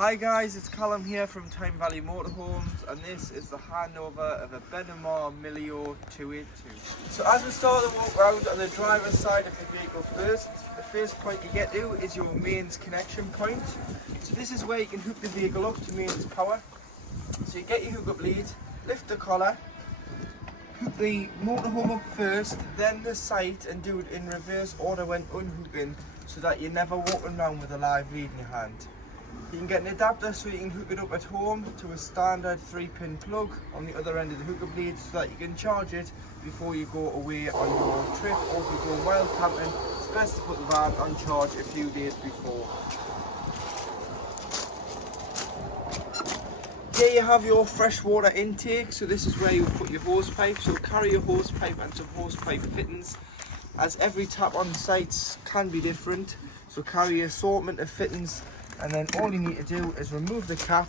Hi guys, it's Callum here from Tyne Valley Motorhomes, and this is the handover of a Benimar Mileo 282. So as we start the walk round on the driver's side of the vehicle first, the first point you get to is your mains connection point. So this is where you can hook the vehicle up to mains power. So you get your hook up lead, lift the collar, hook the motorhome up first, then the sight, and do it in reverse order when unhooking, so that you're never walking around with a live lead in your hand. You can get an adapter so you can hook it up at home to a standard 3-pin plug on the other end of the hookup lead, so that you can charge it before you go away on your trip, or if you're going wild camping. It's best to put the van on charge a few days before. Here you have your freshwater intake, so this is where you put your hose pipe. So carry your hose pipe and some hose pipe fittings, as every tap on sites can be different. So carry an assortment of fittings, and then all you need to do is remove the cap,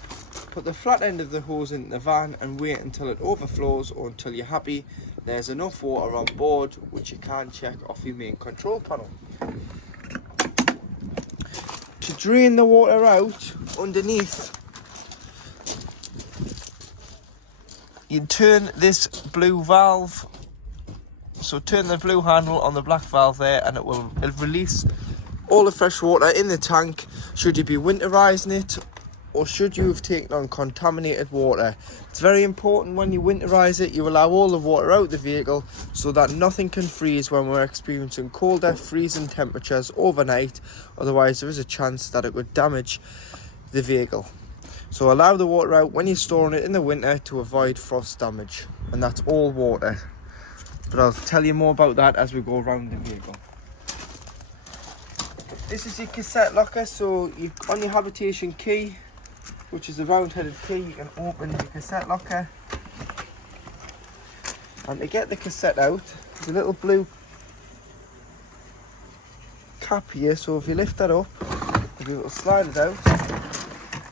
put the flat end of the hose in the van, and wait until it overflows or until you're happy there's enough water on board, which you can check off your main control panel. To drain the water out underneath, you turn this blue valve, so turn the blue handle on the black valve there, and it'll release all the fresh water in the tank, should you be winterizing it or should you have taken on contaminated water. It's very important when you winterize it, you allow all the water out of the vehicle so that nothing can freeze when we're experiencing colder, freezing temperatures overnight. Otherwise there is a chance that it would damage the vehicle. So allow the water out when you're storing it in the winter to avoid frost damage. And that's all water. But I'll tell you more about that as we go around the vehicle. This is your cassette locker, so on your habitation key, which is a round-headed key, you can open the cassette locker. And to get the cassette out, there's a little blue cap here, so if you lift that up, it'll slide it out.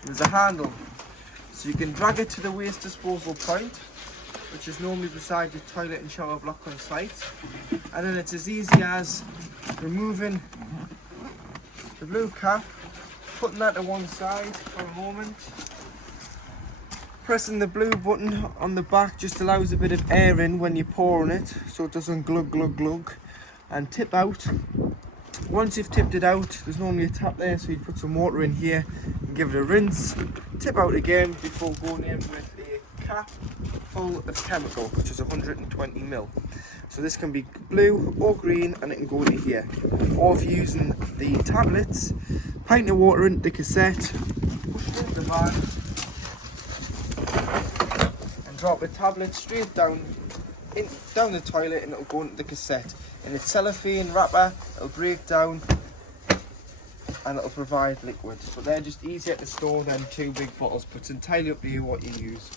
There's a handle, so you can drag it to the waste disposal point, which is normally beside your toilet and shower block on site. And then it's as easy as removing the blue cap, putting that to one side for a moment, pressing the blue button on the back just allows a bit of air in when you're pouring it, so it doesn't glug glug glug, and tip out. Once you've tipped it out, there's normally a tap there, so you put some water in here and give it a rinse, tip out again before going in with a cap full of chemical, which is 120 ml. So this can be blue or green, and it can go into here. Or if you're using the tablets, pint of water into the cassette, push it into the van, and drop the tablet straight down the toilet, and it'll go into the cassette. In its cellophane wrapper, it'll break down and it'll provide liquid. But they're just easier to store than 2 big bottles, but it's entirely up to you what you use.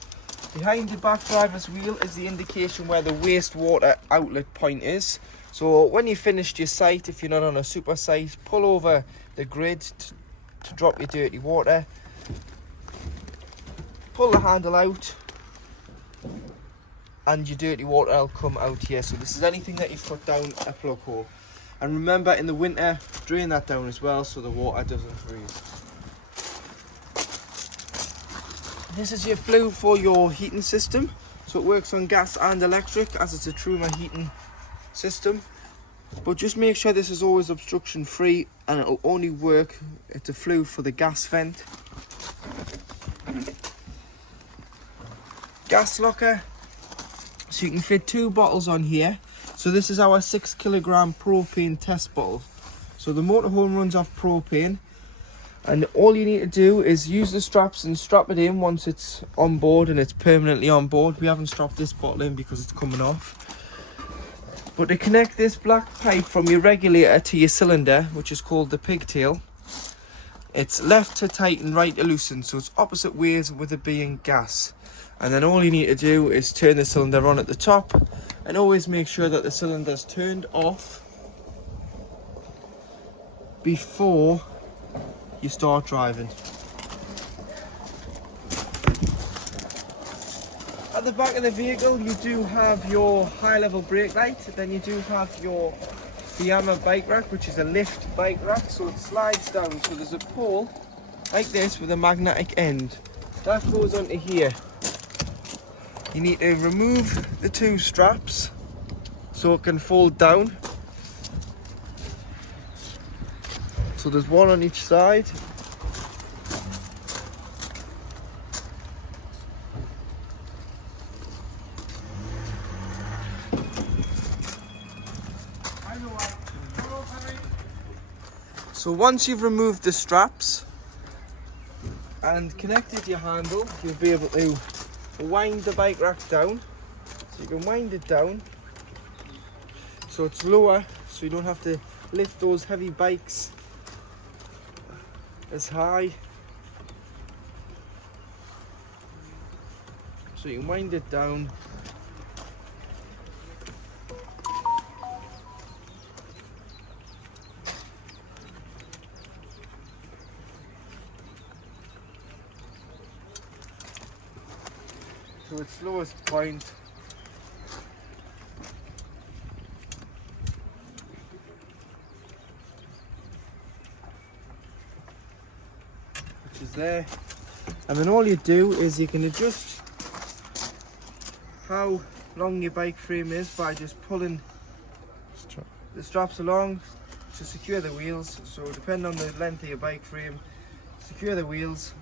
Behind the back driver's wheel is the indication where the wastewater outlet point is. So when you finished your site, if you're not on a super site, pull over the grid to drop your dirty water. Pull the handle out and your dirty water will come out here. So this is anything that you've put down a plug hole. And remember, in the winter, drain that down as well so the water doesn't freeze. This is your flue for your heating system. So it works on gas and electric, as it's a Truma heating system. But just make sure this is always obstruction free, and it'll only work. It's a flue for the gas vent. Gas locker. So you can fit 2 bottles on here. So this is our 6 kilogram propane test bottle. So the motorhome runs off propane. And all you need to do is use the straps and strap it in once it's on board and it's permanently on board. We haven't strapped this bottle in because it's coming off. But to connect this black pipe from your regulator to your cylinder, which is called the pigtail, it's left to tighten, right to loosen. So it's opposite ways with it being gas. And then all you need to do is turn the cylinder on at the top, and always make sure that the cylinder's turned off before you start driving. At the back of the vehicle you do have your high level brake light, then you do have your Benimar bike rack, which is a lift bike rack, so it slides down. So there's a pole like this with a magnetic end. That goes onto here. You need to remove the two straps so it can fold down. So there's one on each side. So once you've removed the straps and connected your handle, you'll be able to wind the bike rack down. So you can wind it down so it's lower, so you don't have to lift those heavy bikes as high. So you can wind it down. To its lowest point. Which is there. And then all you do is you can adjust how long your bike frame is by just pulling the straps along to secure the wheels. So depending on the length of your bike frame, secure the wheels.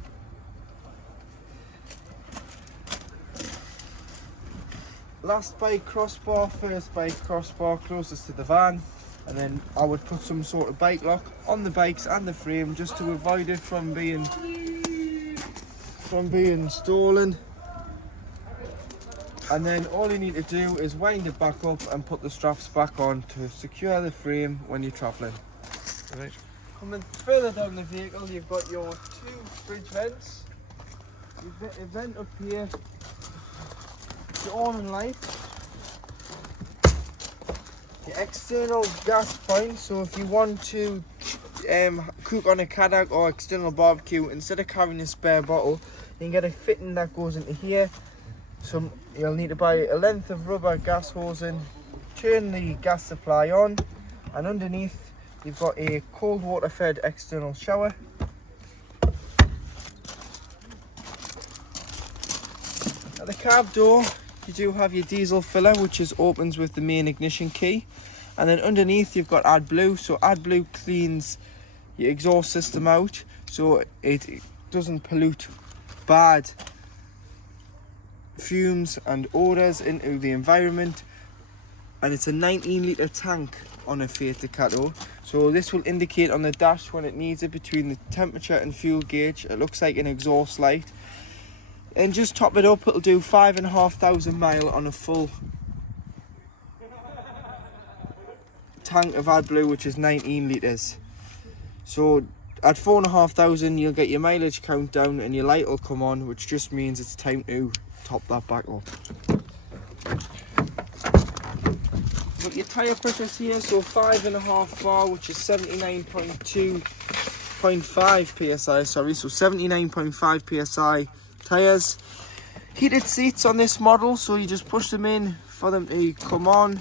Last bike crossbar, first bike crossbar closest to the van, and then I would put some sort of bike lock on the bikes and the frame just to avoid it from being stolen. And then all you need to do is wind it back up and put the straps back on to secure the frame when you're travelling. Right. Coming further down the vehicle, you've got your two fridge vents. You've got a vent up here. Your awning light, your external gas point, so if you want to cook on a Caddock or external barbecue, instead of carrying a spare bottle, you can get a fitting that goes into here. So you'll need to buy a length of rubber gas hosing, turn the gas supply on, and underneath you've got a cold water fed external shower. At the cab door, you do have your diesel filler, which opens with the main ignition key, and then underneath you've got AdBlue. So AdBlue cleans your exhaust system out so it doesn't pollute bad fumes and odours into the environment. And it's a 19 litre tank on a Fiat Ducato, so this will indicate on the dash when it needs it between the temperature and fuel gauge. It looks like an exhaust light. And just top it up, it'll do 5,500 miles on a full tank of AdBlue, which is 19 litres. So at 4,500 you'll get your mileage count down and your light will come on, which just means it's time to top that back up. Got your tyre pressures here, so 5.5 bar, which is 79.5 psi, sorry, so 79.5 psi tyres. Heated seats on this model, so you just push them in for them to come on,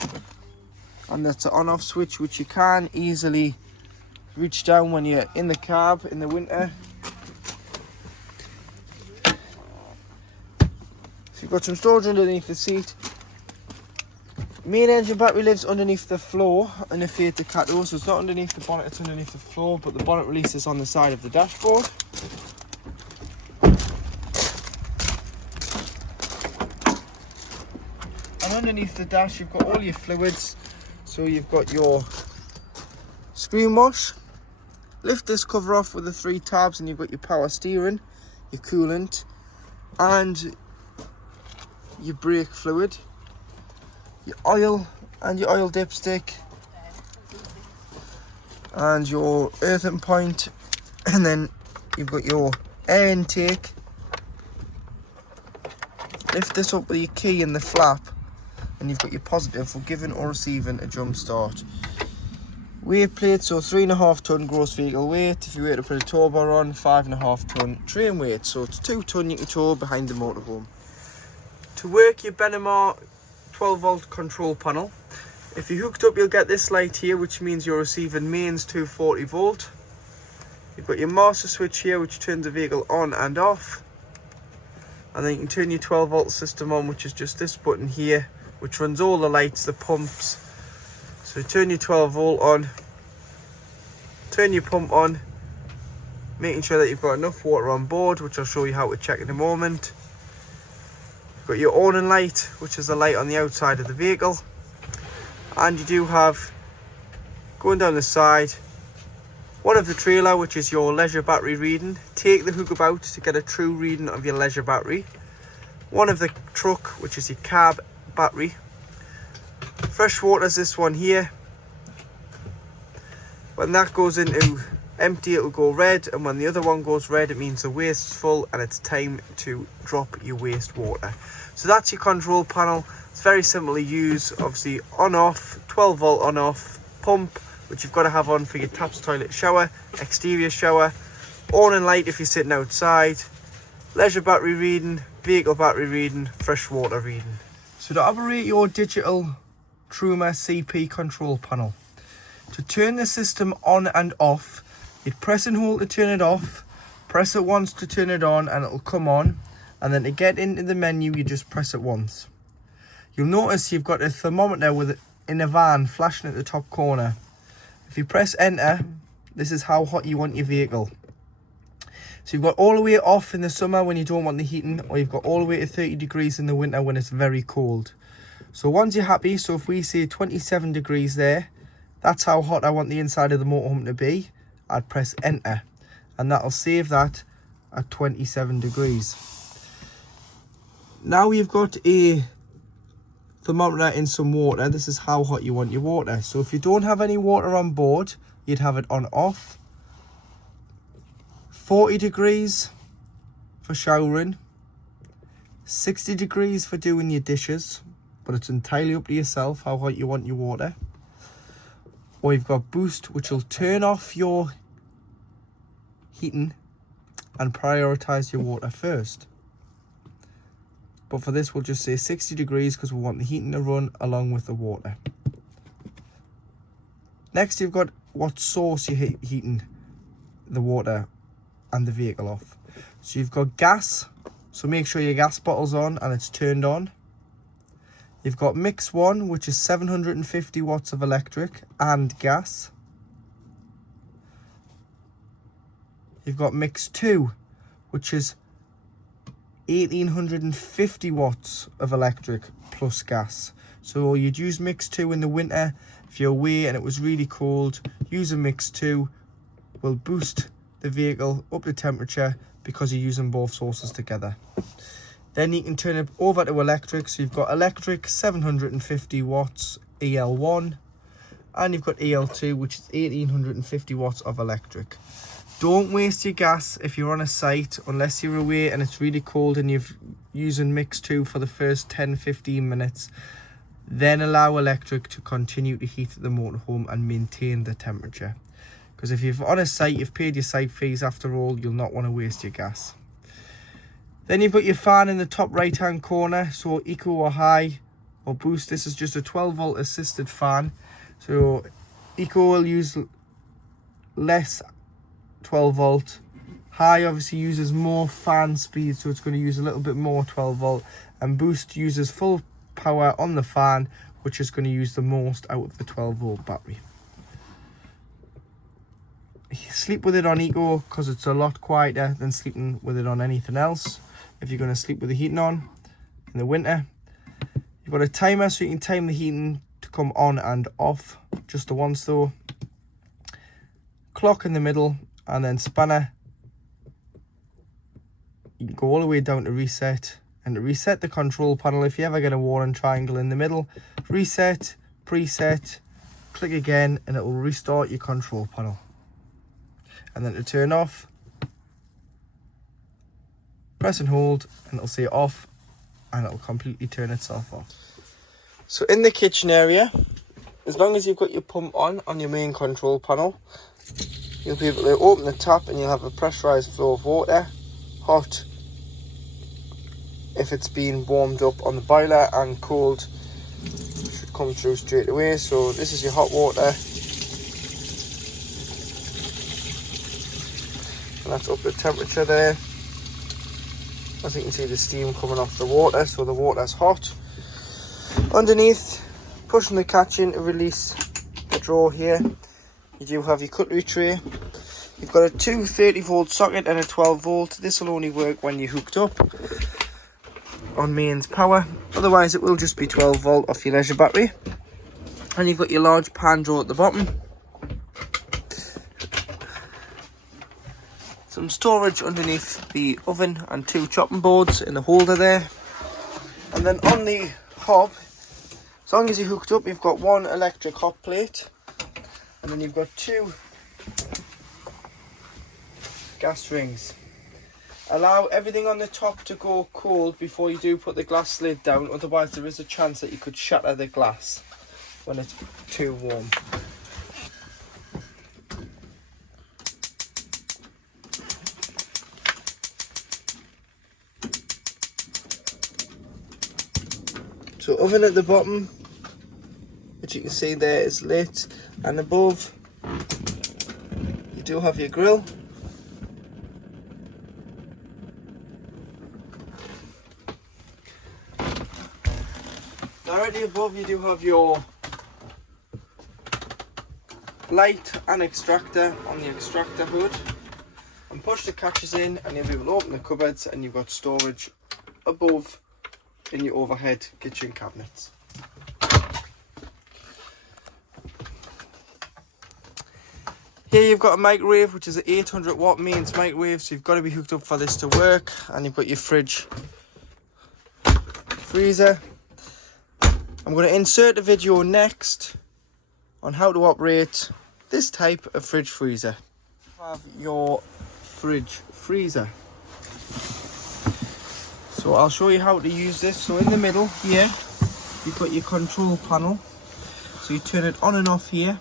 and that's an on-off switch which you can easily reach down when you're in the cab in the winter. So you've got some storage underneath the seat. Main engine battery lives underneath the floor in the Fiat Ducato, so it's not underneath the bonnet, it's underneath the floor, but the bonnet release is on the side of the dashboard. And underneath the dash you've got all your fluids, so you've got your screen wash. Lift this cover off with the 3 tabs and you've got your power steering, your coolant and your brake fluid, your oil and your oil dipstick and your earthing point, and then you've got your air intake. Lift this up with your key in the flap and you've got your positive for giving or receiving a jump start. Weight plate, so 3.5 ton gross vehicle weight. If you were to put a tow bar on, 5.5 ton train weight, so it's 2 ton you can tow behind the motorhome. To work your Benimar 12 volt control panel, if you hooked up you'll get this light here, which means you're receiving mains 240 volt. You've got your master switch here, which turns the vehicle on and off. And then you can turn your 12 volt system on, which is just this button here, which runs all the lights, the pumps. So turn your 12 volt on, turn your pump on, making sure that you've got enough water on board, which I'll show you how to check in a moment. You've got your awning light, which is the light on the outside of the vehicle. And you do have, going down the side, one of the trailer, which is your leisure battery reading. Take the hook about to get a true reading of your leisure battery. One of the truck, which is your cab battery. Fresh water is this one here. When that goes into empty, it'll go red, and when the other one goes red, it means the waste's full and it's time to drop your wastewater. So that's your control panel. It's very simple to use. Obviously on off, 12 volt on off, pump, which you've got to have on for your taps, toilet, shower, exterior shower, awning light if you're sitting outside, leisure battery reading, vehicle battery reading, fresh water reading. So to operate your digital Truma CP control panel, to turn the system on and off, you'd press and hold to turn it off, press it once to turn it on and it'll come on, and then to get into the menu you just press it once. You'll notice you've got a thermometer with it in a van flashing at the top corner. If you press enter, this is how hot you want your vehicle. So you've got all the way off in the summer when you don't want the heating, or you've got all the way to 30 degrees in the winter when it's very cold. So once you're happy, so if we say 27 degrees there, that's how hot I want the inside of the motorhome to be, I'd press enter, and that'll save that at 27 degrees. Now you've got a thermometer in some water. This is how hot you want your water. So if you don't have any water on board, you'd have it on off. 40 degrees for showering, 60 degrees for doing your dishes, but it's entirely up to yourself how hot you want your water. Or you've got boost, which will turn off your heating and prioritize your water first. But for this, we'll just say 60 degrees because we want the heating to run along with the water. Next, you've got what source you're heating the water and the vehicle off. So you've got gas, so make sure your gas bottle's on and it's turned on. You've got mix 1, which is 750 watts of electric and gas. You've got mix 2, which is 1850 watts of electric plus gas. So you'd use mix 2 in the winter. If you're away and it was really cold, use a mix 2. Will boost the vehicle up to temperature because you're using both sources together. Then you can turn it over to electric. So you've got electric 750 watts EL1, and you've got EL2, which is 1850 watts of electric. Don't waste your gas if you're on a site, unless you're away and it's really cold and you're using mix 2 for the first 10-15 minutes. Then allow electric to continue to heat the motorhome and maintain the temperature. Because if you're on a site, you've paid your site fees after all, you'll not want to waste your gas. Then you've got your fan in the top right hand corner, so eco or high or boost. This is just a 12 volt assisted fan. So eco will use less 12 volt. High obviously uses more fan speed, so it's going to use a little bit more 12 volt. And boost uses full power on the fan, which is going to use the most out of the 12 volt battery. Sleep with it on eco because it's a lot quieter than sleeping with it on anything else. If you're going to sleep with the heating on in the winter, you've got a timer so you can time the heating to come on and off just the once though. Clock in the middle, and then spanner. You can go all the way down to reset, and to reset the control panel, if you ever get a warning triangle in the middle, reset, preset, click again, and it will restart your control panel. And then to turn off, press and hold, and it'll say off, and it'll completely turn itself off. So in the kitchen area, as long as you've got your pump on your main control panel, you'll be able to open the tap and you'll have a pressurized flow of water, hot if it's been warmed up on the boiler, and cold should come through straight away. So this is your hot water. And that's up the temperature there. As you can see, the steam coming off the water, so the water's hot. Underneath, pushing the catch in to release the drawer here, you do have your cutlery tray. You've got a 230 volt socket and a 12 volt. This will only work when you're hooked up on mains power. Otherwise it will just be 12 volt off your leisure battery. And you've got your large pan drawer at the bottom. Some storage underneath the oven and 2 chopping boards in the holder there. And then on the hob, as long as you're hooked up, you've got 1 electric hot plate. And then you've got 2 gas rings. Allow everything on the top to go cold before you do put the glass lid down, otherwise there is a chance that you could shatter the glass when it's too warm. So oven at the bottom, which you can see there is lit, and above you do have your grill. Directly above you do have your light and extractor on the extractor hood. And push the catches in and you'll be able to open the cupboards, and you've got storage above in your overhead kitchen cabinets. Here you've got a microwave, which is an 800 watt mains microwave, so you've got to be hooked up for this to work. And you've got your fridge, freezer. I'm going to insert a video next on how to operate this type of fridge freezer. You have your fridge freezer. So I'll show you how to use this. So in the middle here, you've got your control panel. So you turn it on and off here.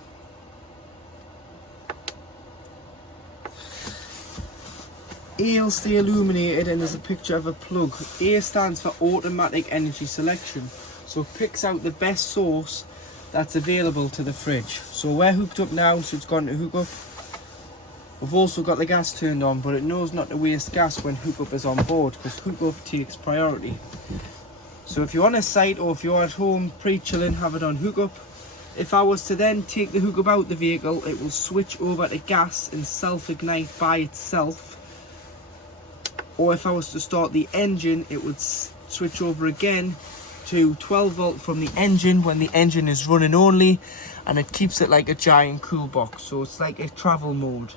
A will stay illuminated, and there's a picture of a plug. A stands for automatic energy selection. So it picks out the best source that's available to the fridge. So we're hooked up now, so it's gone to hook up. We've also got the gas turned on, but it knows not to waste gas when hookup is on board, because hookup takes priority. So if you're on a site or if you're at home pre-chilling, have it on hookup. If I was to then take the hookup out the vehicle, it will switch over to gas and self-ignite by itself. Or if I was to start the engine, it would switch over again to 12 volt from the engine when the engine is running only, and it keeps it like a giant cool box. So it's like a travel mode.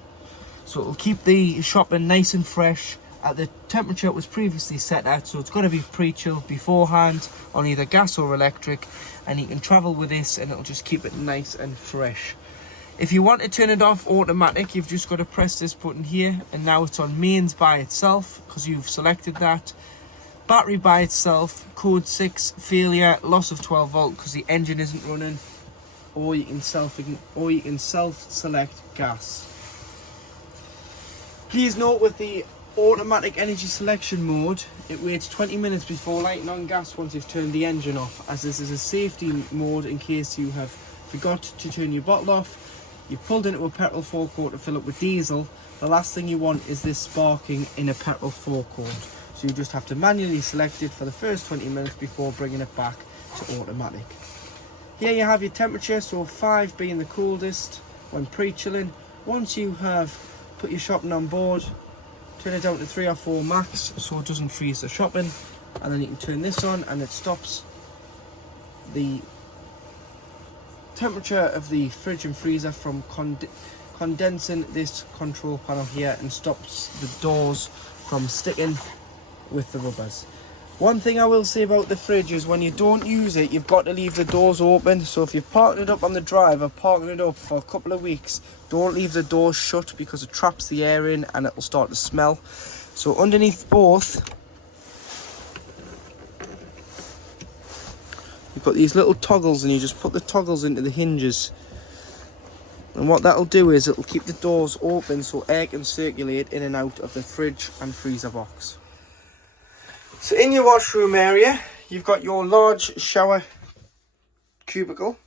So it'll keep the shopping nice and fresh at the temperature it was previously set at. So it's got to be pre-chilled beforehand on either gas or electric, and you can travel with this and it'll just keep it nice and fresh. If you want to turn it off automatic, you've just got to press this button here, and now it's on mains by itself because you've selected that. Battery by itself, code 6, failure, loss of 12 volt because the engine isn't running, or you can self-select gas. Please note, with the automatic energy selection mode, it waits 20 minutes before lighting on gas once you've turned the engine off, as this is a safety mode in case you have forgot to turn your bottle off. You've pulled into a petrol forecourt to fill up with diesel. The last thing you want is this sparking in a petrol forecourt. So you just have to manually select it for the first 20 minutes before bringing it back to automatic. Here you have your temperature, so 5 being the coldest when pre-chilling. Once you have put your shopping on board, turn it down to 3 or 4 max so it doesn't freeze the shopping, and then you can turn this on and it stops the temperature of the fridge and freezer from condensing this control panel here, and stops the doors from sticking with the rubbers. One thing I will say about the fridge is when you don't use it, you've got to leave the doors open. So if you're parking it up on the drive or parking it up for a couple of weeks, don't leave the doors shut because it traps the air in and it'll start to smell. So underneath both, you've got these little toggles, and you just put the toggles into the hinges. And what that'll do is it'll keep the doors open so air can circulate in and out of the fridge and freezer box. So in your washroom area, you've got your large shower cubicle.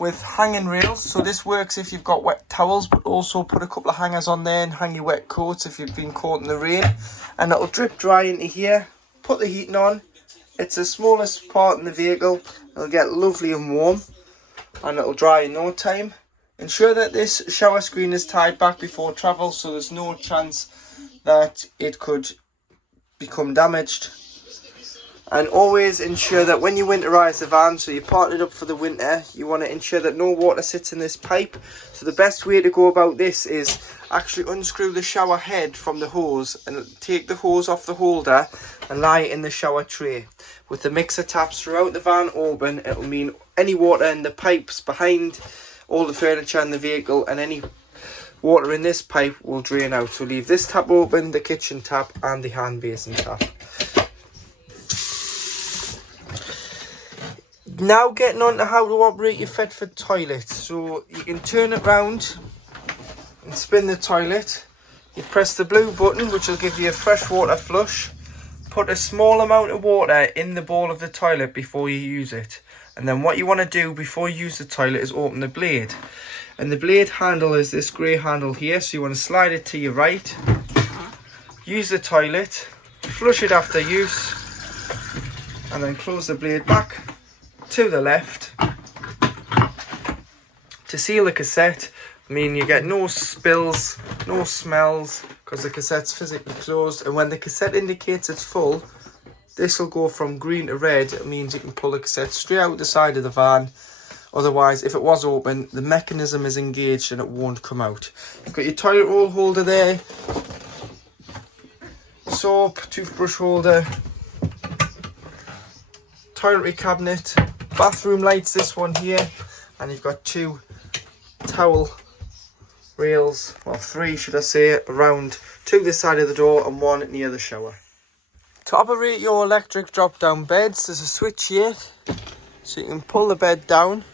with hanging rails. So this works if you've got wet towels, but also put a couple of hangers on there and hang your wet coats if you've been caught in the rain. And it'll drip dry into here. Put the heating on. It's the smallest part in the vehicle. It'll get lovely and warm, and it'll dry in no time. Ensure that this shower screen is tied back before travel, so there's no chance that it could become damaged. And always ensure that when you winterize the van, so you part it up for the winter, you want to ensure that no water sits in this pipe. So the best way to go about this is actually unscrew the shower head from the hose and take the hose off the holder and lie it in the shower tray. With the mixer taps throughout the van open, it'll mean any water in the pipes behind all the furniture in the vehicle and any water in this pipe will drain out. So leave this tap open, the kitchen tap and the hand basin tap. Now getting on to how to operate your Fedford toilet. So you can turn it round and spin the toilet. You press the blue button, which will give you a fresh water flush. Put a small amount of water in the bowl of the toilet before you use it. And then what you want to do before you use the toilet is open the blade. And the blade handle is this grey handle here, so you want to slide it to your right. Use the toilet, flush it after use, and then close the blade back to the left. To seal the cassette, I mean you get no spills, no smells, because the cassette's physically closed. And when the cassette indicates it's full, this will go from green to red. It means you can pull the cassette straight out the side of the van. Otherwise, if it was open, the mechanism is engaged and it won't come out. You've got your toilet roll holder there, soap, toothbrush holder, toiletry cabinet, bathroom lights, this one here, and you've got two towel rails, or three should I say, around to the side of the door and one near the shower. To operate your electric drop down beds, there's a switch here, so you can pull the bed down.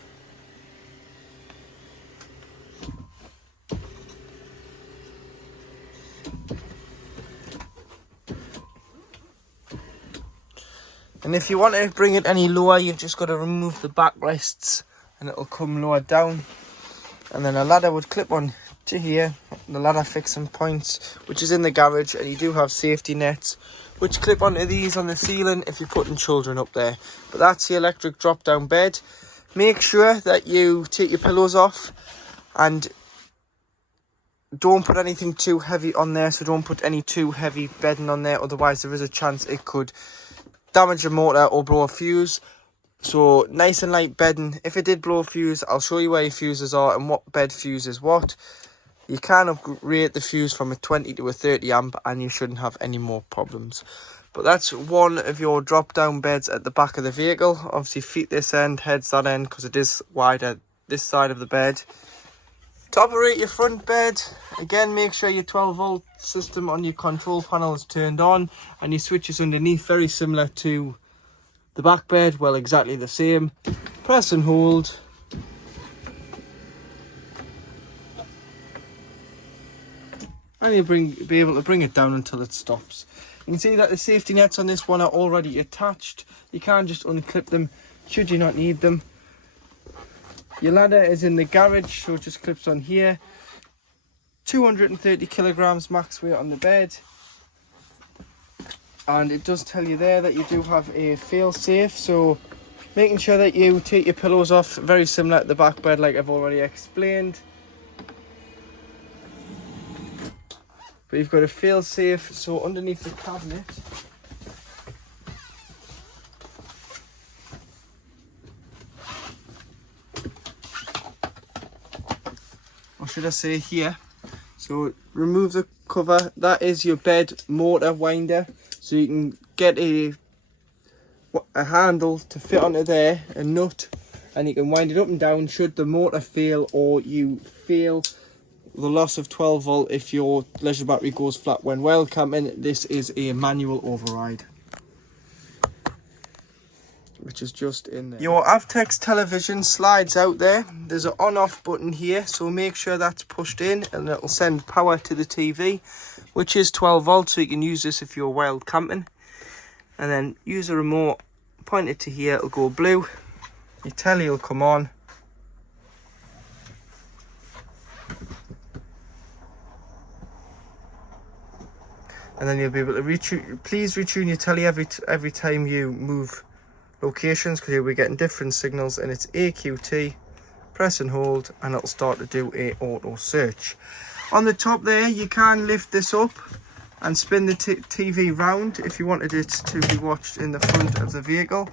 And if you want to bring it any lower, you've just got to remove the backrests and it'll come lower down. And then a ladder would clip on to here, the ladder fixing points, which is in the garage, and you do have safety nets which clip onto these on the ceiling if you're putting children up there. But that's the electric drop down bed. Make sure that you take your pillows off and don't put anything too heavy on there, so don't put any too heavy bedding on there, otherwise there is a chance it could damage your motor or blow a fuse. So nice and light bedding. If it did blow a fuse, I'll show you where your fuses are and what bed fuse is what. You can upgrade the fuse from a 20 to a 30 amp and you shouldn't have any more problems. But that's one of your drop down beds at the back of the vehicle. Obviously feet this end, heads that end, because it is wider this side of the bed. To operate your front bed, again make sure your 12 volt system on your control panel is turned on and your switches underneath, very similar to the back bed, well exactly the same. Press and hold. And you'll be able to bring it down until it stops. You can see that the safety nets on this one are already attached. You can just unclip them should you not need them. Your ladder is in the garage, so it just clips on here. 230 kilograms max weight on the bed. And it does tell you there that you do have a fail safe, so making sure that you take your pillows off, very similar to the back bed like I've already explained. But you've got a fail safe, so underneath the cabinet or should I say here, so remove the cover, that is your bed motor winder, so you can get a handle to fit onto there, a nut, and you can wind it up and down should the motor fail or you fail the loss of 12 volt if your leisure battery goes flat when wild camping. This is a manual override, which is just in there. Your Avtex television slides out there. There's an on-off button here, so make sure that's pushed in and it'll send power to the TV, which is 12 volts, so you can use this if you're wild camping. And then use the remote, point it to here, it'll go blue. Your telly will come on. and then you'll be able to please retune your telly every time you move locations, because you'll be getting different signals. And it's AQT, press and hold, and it'll start to do a auto search. On the top there, you can lift this up and spin the TV round if you wanted it to be watched in the front of the vehicle,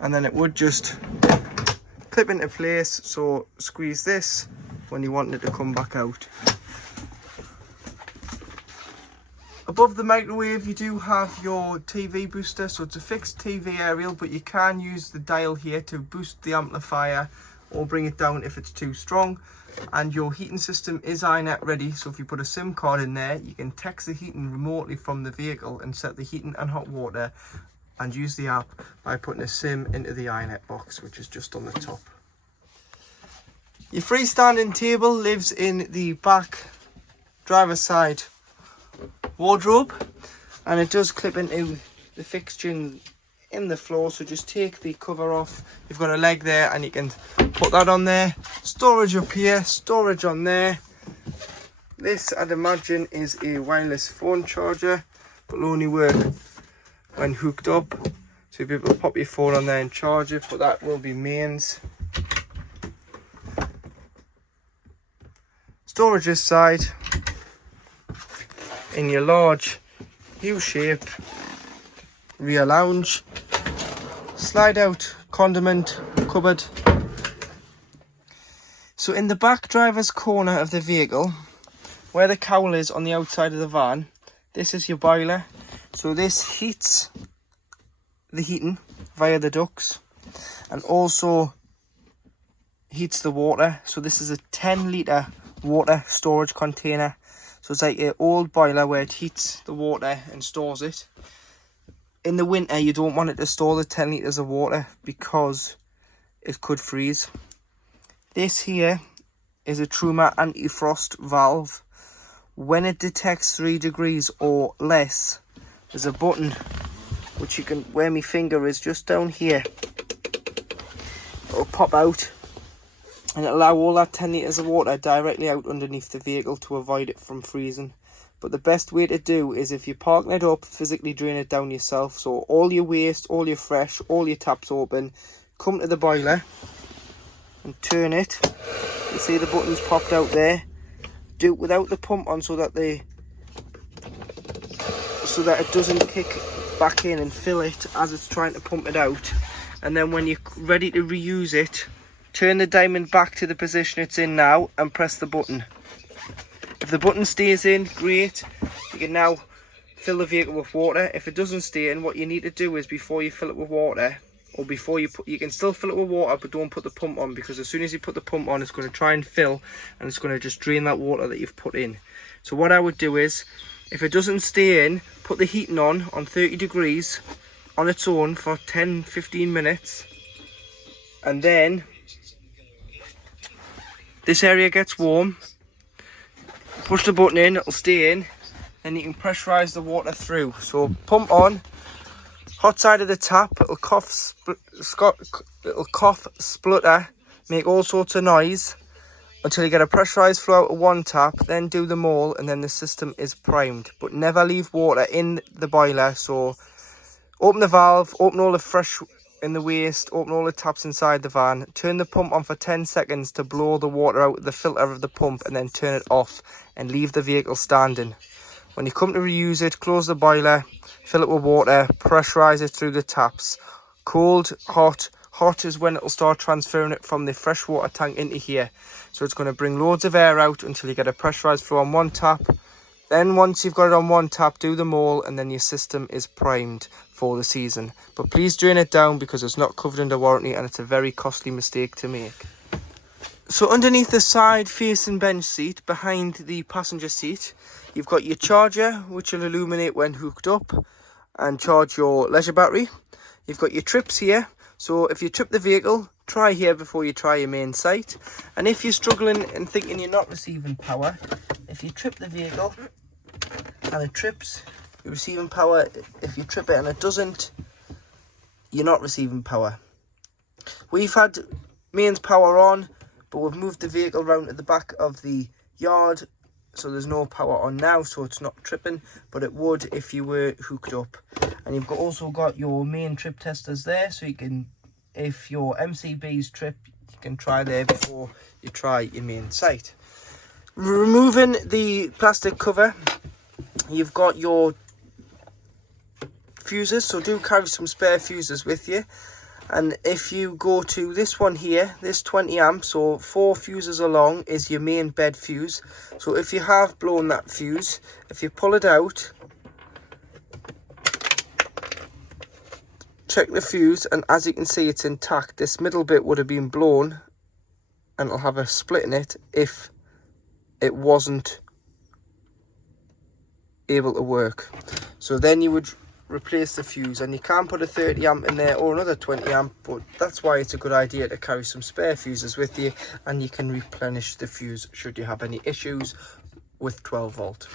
and then it would just clip into place. So squeeze this when you want it to come back out. Above the microwave you do have your TV booster, so it's a fixed TV aerial, but you can use the dial here to boost the amplifier or bring it down if it's too strong. And your heating system is iNet ready, so if you put a SIM card in there, you can text the heating remotely from the vehicle and set the heating and hot water, and use the app by putting a SIM into the iNet box, which is just on the top. Your freestanding table lives in the back driver's side wardrobe, and it does clip into the fixture in the floor. So just take the cover off. You've got a leg there and you can put that on there. Storage up here, storage on there. This, I'd imagine, is a wireless phone charger, but will only work when hooked up, so you'll be able to pop your phone on there and charge it, but that will be mains. Storage this side in your large U-shape rear lounge. Slide out condiment cupboard. So in the back driver's corner of the vehicle, where the cowl is on the outside of the van, this is your boiler. So this heats the heating via the ducts and also heats the water. So this is a 10-litre water storage container. So it's like an old boiler where it heats the water and stores it. In the winter, you don't want it to store the 10 litres of water because it could freeze. This here is a Truma anti-frost valve. When it detects 3 degrees or less, there's a button which you can, where my finger is, just down here. It'll pop out and it'll allow all that 10 litres of water directly out underneath the vehicle to avoid it from freezing. But the best way to do is, if you're parking it up, physically drain it down yourself. So all your waste, all your fresh, all your taps open, come to the boiler and turn it. You see the buttons popped out there. Do it without the pump on so that it doesn't kick back in and fill it as it's trying to pump it out. And then when you're ready to reuse it, turn the diamond back to the position it's in now and press the button. If the button stays in, great. You can now fill the vehicle with water. If it doesn't stay in, what you need to do is, before you fill it with water, or before you can still fill it with water, but don't put the pump on, because as soon as you put the pump on, it's going to try and fill and it's going to just drain that water that you've put in. So what I would do is, if it doesn't stay in, put the heating on 30 degrees on its own for 10-15 minutes, and then this area gets warm. Push the button in, it'll stay in, and you can pressurize the water through. So pump on, hot side of the tap, it'll cough, splutter, make all sorts of noise until you get a pressurized flow out of one tap. Then do them all, and then the system is primed. But never leave water in the boiler. So open the valve, open all the fresh in the waste, open all the taps inside the van, turn the pump on for 10 seconds to blow the water out of the filter of the pump, and then turn it off and leave the vehicle standing. When you come to reuse it, close the boiler, fill it with water, pressurize it through the taps. Cold, hot. Hot is when it'll start transferring it from the freshwater tank into here. So it's going to bring loads of air out until you get a pressurized flow on one tap. Then once you've got it on one tap, do them all, and then your system is primed for the season. But please drain it down, because it's not covered under warranty and it's a very costly mistake to make. So underneath the side facing bench seat, behind the passenger seat, you've got your charger, which will illuminate when hooked up and charge your leisure battery. You've got your trips here. So if you trip the vehicle, try here before you try your main sight. And if you're struggling and thinking you're not receiving power, if you trip the vehicle and it trips, you're receiving power. If you trip it and it doesn't, you're not receiving power. We've had mains power on, but we've moved the vehicle around to the back of the yard so there's no power on now, so it's not tripping, but it would if you were hooked up. And you've also got your main trip testers there, so you can, if your MCBs trip, you can try there before you try your main sight. Removing the plastic cover, you've got your fuses, so do carry some spare fuses with you. And if you go to this one here, this 20 amps, so 4 fuses along is your main bed fuse. So if you have blown that fuse, if you pull it out, check the fuse, and as you can see it's intact. This middle bit would have been blown and it'll have a split in it if it wasn't able to work. So then you would replace the fuse, and you can put a 30 amp in there or another 20 amp, but that's why it's a good idea to carry some spare fuses with you, and you can replenish the fuse should you have any issues with 12 volt.